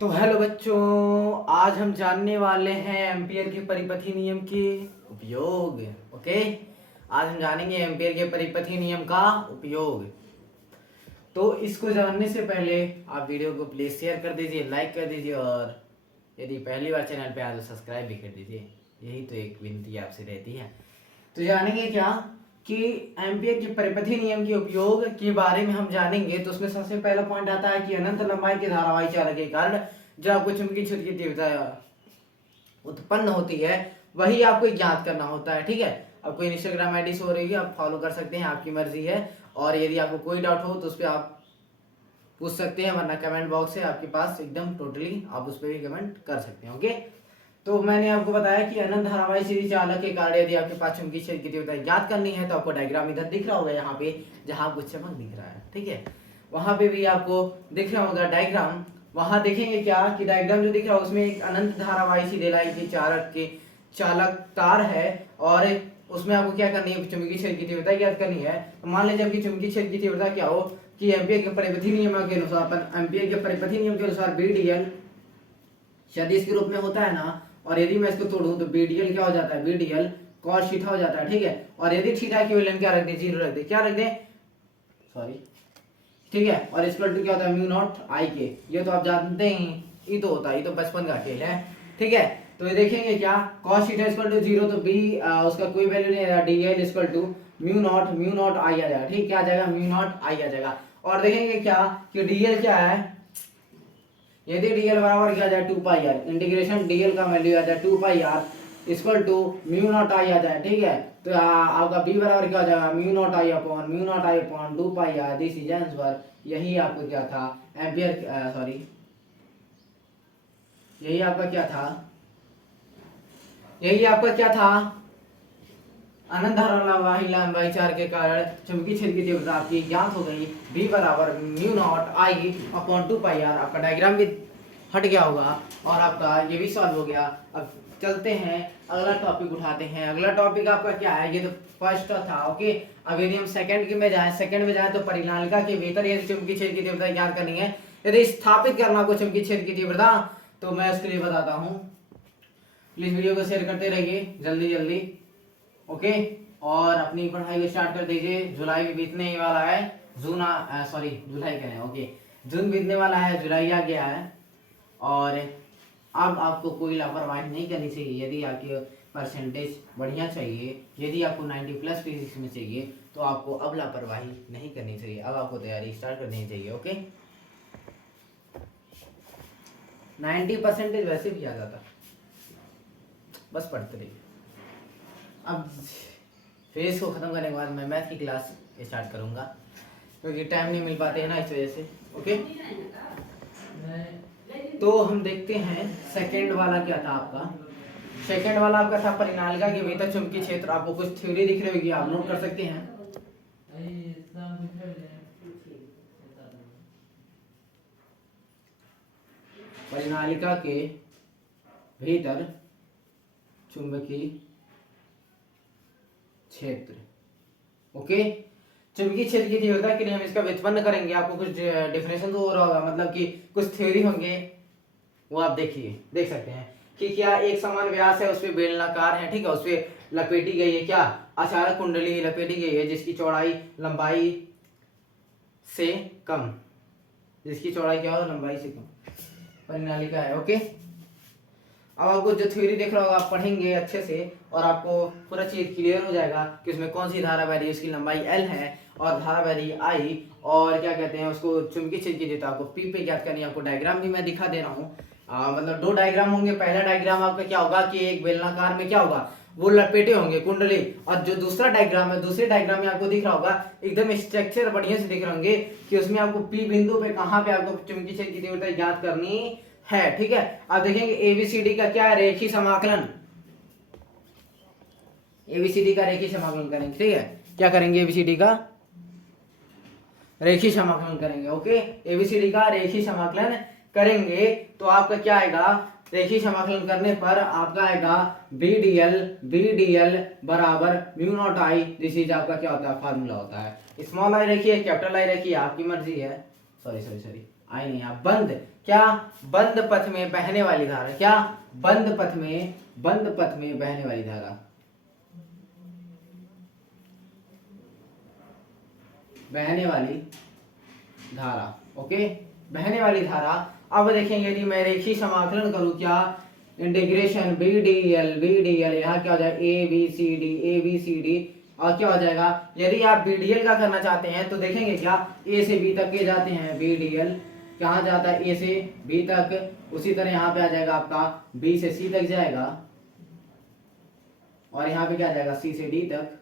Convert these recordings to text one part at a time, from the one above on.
तो हेलो बच्चों, आज हम जानने वाले हैं एम्पियर के परिपथी नियम के उपयोग। ओके, आज हम जानेंगे एम्पियर के परिपथी नियम का उपयोग। तो इसको जानने से पहले आप वीडियो को प्लीज शेयर कर दीजिए, लाइक कर दीजिए और यदि पहली बार चैनल पे आए तो सब्सक्राइब भी कर दीजिए। यही तो एक विनती आपसे रहती है। तो जानेंगे क्या कि एम्पियर के परिपथी नियम के उपयोग के बारे में हम जानेंगे। तो उसमें सबसे पहला पॉइंट आता है कि अनंत लंबाई के धारावाही चालक के कारण जो आपको चुंबकीय क्षेत्र की तीव्रता उत्पन्न होती है वही आपको ज्ञात करना होता है। ठीक है, अब कोई इंस्टाग्राम आईडी शो हो रही है, आप फॉलो कर सकते हैं, आपकी मर्जी है। और यदि आपको कोई डाउट हो तो उस पर आप पूछ सकते हैं, वरना कमेंट बॉक्स है आपके पास एकदम टोटली, आप उस पर भी कमेंट कर सकते हैं। ओके, तो मैंने आपको बताया कि अनंत धारावाही सीधी चालक के कारण यदि आपके पास चुंबकीय क्षेत्र की तीव्रता ज्ञात करनी है तो आपको डायग्राम इधर दिख रहा होगा, यहाँ पे जहां आपको चमक दिख रहा है। ठीक है, वहां पे भी आपको दिख रहा होगा डायग्राम। वहां देखेंगे क्या कि डायग्राम जो दिख रहा है उसमें एक अनंत धारावाही सीधे लाइन के चालक तार है और उसमें आपको क्या करनी है, चुंबकीय क्षेत्र की तीव्रता ज्ञात करनी है। तो मान लीजिए आपकी चुंबकीय क्षेत्र की तीव्रता क्या हो कि एम्पियर के परिपथी नियम के अनुसार, एम्पियर के परिपथी नियम के अनुसार बीडीएल सदिश के रूप में होता है ना, और यदि मैं इसको तोड़ूं तो बीडीएल क्या हो जाता है, बीडीएल cos थीटा हो जाता है। ठीक है, और यदि थीटा की वैल्यू क्या रख दे, 0 रख दे, क्या रख दे, सॉरी। ठीक है, और इक्वल टू क्या होता है, म्यू नॉट आई के। ये तो आप जानते ही, ये तो होता है, ये तो बचपन का खेल है। ठीक है, तो ये देखेंगे क्या, cos थीटा इक्वल टू 0 तो बी उसका कोई वैल्यू नहीं आएगा, DL equal to mu naught I आ जाएगा। ठीक, क्या आ जाएगा, म्यू नॉट आई आ जाएगा। और देखेंगे क्या कि डीएल क्या है, यदि डीएल बराबर क्या आ जाए 2 पाई आर, इंटीग्रेशन डीएल का वैल्यू आ जाए 2 pi r equal to mu naught I आ जाए। ठीक है, तो आपका बी बराबर क्या हो जाएगा, mu naught I upon 2 pi R, this is answer. यही आपको क्या था, एम्पियर, सॉरी, यही आपका क्या था, यही आपका क्या था, अनंत धारावाही लंबाई चार के कारण चुंबकीय क्षेत्र की तीव्रता आपकी ज्ञात हो गई, v बराबर mu naught I upon 2 pi R. आपका डायग्राम भी हट गया होगा और आपका ये भी सॉल्व हो गया। अब चलते हैं अगला टॉपिक उठाते हैं। अगला टॉपिक आपका क्या है, ये तो फर्स्ट था। ओके, अब यदि हम सेकंड में जाए तो परिनालिका के भीतर यदि चुंबकीय क्षेत्र की तीव्रता ज्ञात करनी है, यदि स्थापित करना को चुंबकीय क्षेत्र की तीव्रता, तो मैं उसके लिए बताता हूँ। प्लीज वीडियो को शेयर करते रहिए जल्दी जल्दी। ओके, और अपनी पढ़ाई को स्टार्ट कर दीजिए। जुलाई भी बीतने ही वाला है, जून सॉरी जुलाई कह रहे हैं, ओके, जून बीतने वाला है, जुलाई आ गया है। और अब आपको कोई लापरवाही नहीं करनी चाहिए। यदि आपकी परसेंटेज बढ़िया चाहिए, यदि आपको 90 प्लस फिजिक्स में चाहिए, तो आपको अब लापरवाही नहीं करनी चाहिए, अब आपको तैयारी स्टार्ट करनी चाहिए। ओके, 90% वैसे भी आ जाता, बस पढ़ते रहिए। अब फिर इसको ख़त्म करने के बाद मैं मैथ की क्लास स्टार्ट करूँगा, क्योंकि टाइम नहीं मिल पाते हैं ना, इस वजह से। ओके, तो हम देखते हैं सेकंड वाला क्या था आपका। सेकंड वाला आपका था परिनालिका के भीतर चुंबकीय क्षेत्र। आपको कुछ थ्योरी दिख रही होगी, आप नोट कर सकते हैं। परिनालिका के भीतर चुंबकीय क्षेत्र। ओके, चुंबकीय क्षेत्र की तीव्रता के लिए हम इसका व्युत्पन्न करेंगे। आपको कुछ डेफिनेशन तो हो रहा होगा, मतलब कि कुछ थ्योरी होंगे, वो आप देखिए, देख सकते हैं कि क्या एक समान व्यास है, उसपे बेलनाकार है। ठीक है, उसपे लपेटी गई है क्या, अचारक कुंडली लपेटी गई है, जिसकी चौड़ाई लंबाई से कम, जिसकी चौड़ाई क्या हो, लंबाई से कम परिनालिका है। ओके, अब आपको जो थ्योरी देख रहा होगा आप पढ़ेंगे अच्छे से और आपको पूरा चीज क्लियर हो जाएगा कि उसमें कौन सी धारा बह रही है, उसकी लंबाई L है और धारा बह रही है I, और क्या कहते हैं उसको, चुंबकीय क्षेत्र की देता, आपको P पे ज्ञात करनी है। आपको डायग्राम भी मैं दिखा दे रहा हूँ, मतलब 2 डायग्राम होंगे। पहला डायग्राम आपका क्या होगा कि एक बेलनाकार में क्या होगा, वो लपेटे होंगे कुंडली, और जो दूसरा डायग्राम है, दूसरे डायग्राम में आपको दिख रहा होगा एकदम स्ट्रक्चर बढ़िया से दिख रहे होंगे कि उसमें आपको P बिंदु पे कहाँ पे आपको चुंबकीय क्षेत्र की तीव्रता ज्ञात करनी है। ठीक है, अब देखेंगे एबीसीडी का क्या है, रेखी समाकलन। एबीसीडी का रेखी समाकलन करेंगे। ठीक है, क्या करेंगे, एबीसीडी का रेखी समाकलन करेंगे। ओके, एबीसीडी का रेखी समाकलन करेंगे तो आपका क्या आएगा, रेखी समाकलन करने पर आपका आएगा बीडीएल बराबर mu naught I. This is आपका क्या होता है, फार्मूला होता है। स्मॉल आई रखिए, कैपिटल आई रखिए, आपकी मर्जी है। सॉरी, आई नहीं, आप बंद, क्या बंद पथ में बहने वाली धारा, क्या बंद पथ में बहने वाली धारा, बहने वाली धारा। ओके, बहने वाली धारा। अब देखेंगे यदि मैं रेखीय समाकलन करूं, क्या इंटीग्रेशन बी डी एल, यहाँ क्या हो जाएगा ए बी सी डी, और क्या हो जाएगा यदि आप बी डी एल का करना चाहते हैं तो देखेंगे क्या ए से बी तक के जाते हैं बी डी एल, कहाँ जाता है ए से बी तक, उसी तरह यहाँ पे आ जाएगा आपका बी से सी तक जाएगा, और यहाँ पे क्या आ जाएगा सी से डी तक,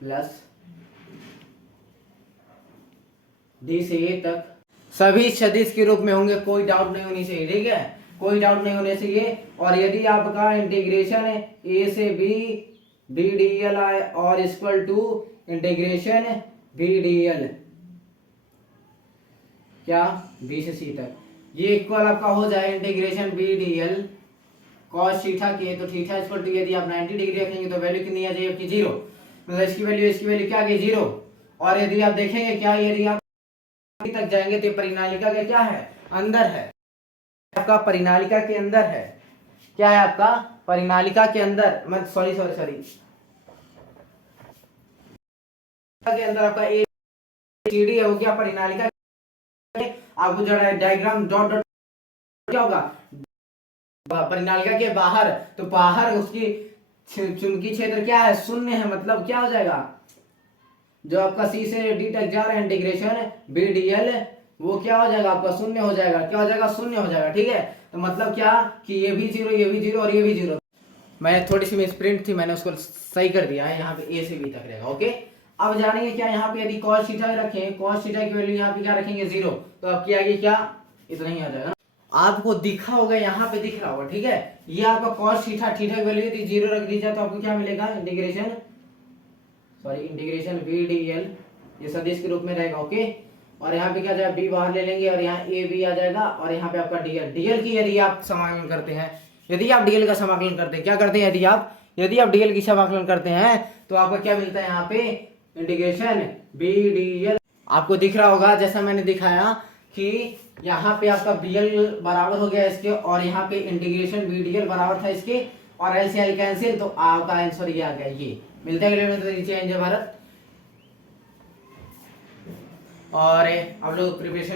प्लस डी से ए तक, सभी सदिश के रूप में होंगे, कोई डाउट नहीं होनी चाहिए, ठीक है, कोई डाउट नहीं होने चाहिए। और यदि आपका इंटीग्रेशन है ए से बी बी डी एल आए और equal to integration B D L क्या बी से सी तक, ये इक्वल आपका हो जाए integration B D L cos theta के, तो थीटा इक्वल टू यदि आप 90 डिग्री रखेंगे तो वैल्यू कितनी आ जाएगी आपकी 0, मतलब इसकी वैल्यू क्या आ गई 0। और यदि आप देखेंगे क्या यदि आप तक जाएंगे तो परिनालिका के क्या है अंदर है, आपका परिनालिका के अंदर है, क्या है आपका परिनालिका के अंदर, मत सॉरी के अंदर आपका ए सी डी है, वो क्या परिनालिका, आपको जो है डायग्राम डॉट डॉट क्या होगा परिनालिका के बाहर, तो बाहर उसकी चुंबकीय क्षेत्र क्या है शून्य है, मतलब क्या हो जाएगा जो आपका सी से डी तक जा रहा है इंटीग्रेशन बी डी एल, वो क्या हो जाएगा आपका शून्य हो जाएगा, क्या हो जाएगा शून्य हो जाएगा, ठीक है। तो मतलब क्या कि ये भी 0 ये भी 0 और ये भी 0, मैं थोड़ी सी मिसप्रिंट थी, मैंने उसको सही कर दिया है, यहाँ पे ए से बी तक रहेगा। ओके, अब जानेंगे क्या यहाँ पे यदि cos थीटा रखें, cos थीटा की वैल्यू यहाँ पे क्या रखेंगे 0, तो अब क्या आगे क्या इतना ही आ जाएगा, आपको दिखा होगा यहाँ पे दिख रहा होगा, ठीक है। ये आपका cos थीटा की वैल्यू यदि 0 रख दी जाए तो आपको क्या मिलेगा इंटीग्रेशन बी डी एल, ये सदिश के रूप में रहेगा। ओके, और यहाँ पे क्या जाएगा बी बाहर ले लेंगे और यहाँ ए बी आ जाएगा, और यहाँ पे आपका डीएल, डीएल की यदि आप समाकलन करते हैं, यदि आप डीएल का समाकलन करते हैं, क्या करते हैं यदि आप डीएल की समाकलन करते हैं तो आपका क्या मिलता है यहाँ पे इंटीग्रेशन बी डी एल, आपको दिख रहा होगा जैसा मैंने दिखाया कि यहाँ पे आपका बी एल बराबर हो गया इसके, और यहाँ पे इंटीग्रेशन बी डी एल बराबर था इसके, और एल से एल कैंसिल, तो आपका आंसर ये आ गया, ये मिलता है नीचे भारत। और आप लोग प्रिपरेशन